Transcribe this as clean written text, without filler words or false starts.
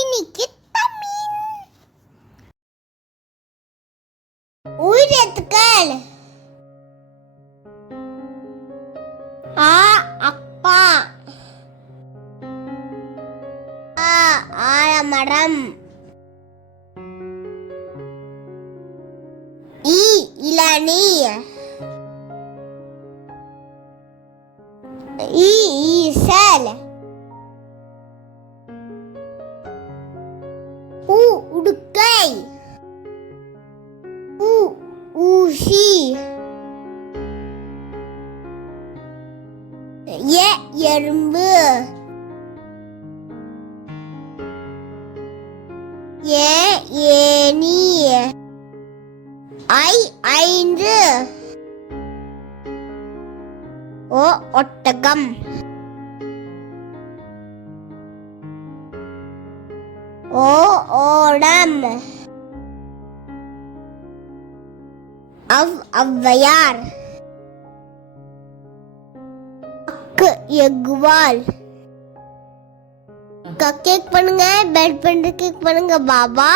இன்னைக்கு Tamil uyir eluthukkal. ஆ அப்பா, ஆலமரம், இளநீ, ஈசல், உடுக்கை, ஊசி, எறும்பு, ஏணி, ஐந்து, ஒட்டகம், ஓடம், ஔவையார், எகுவால். கேக் பண்ணுங்க, பெல் பண்ணி கிளிக் பண்ணுங்க. பாபா.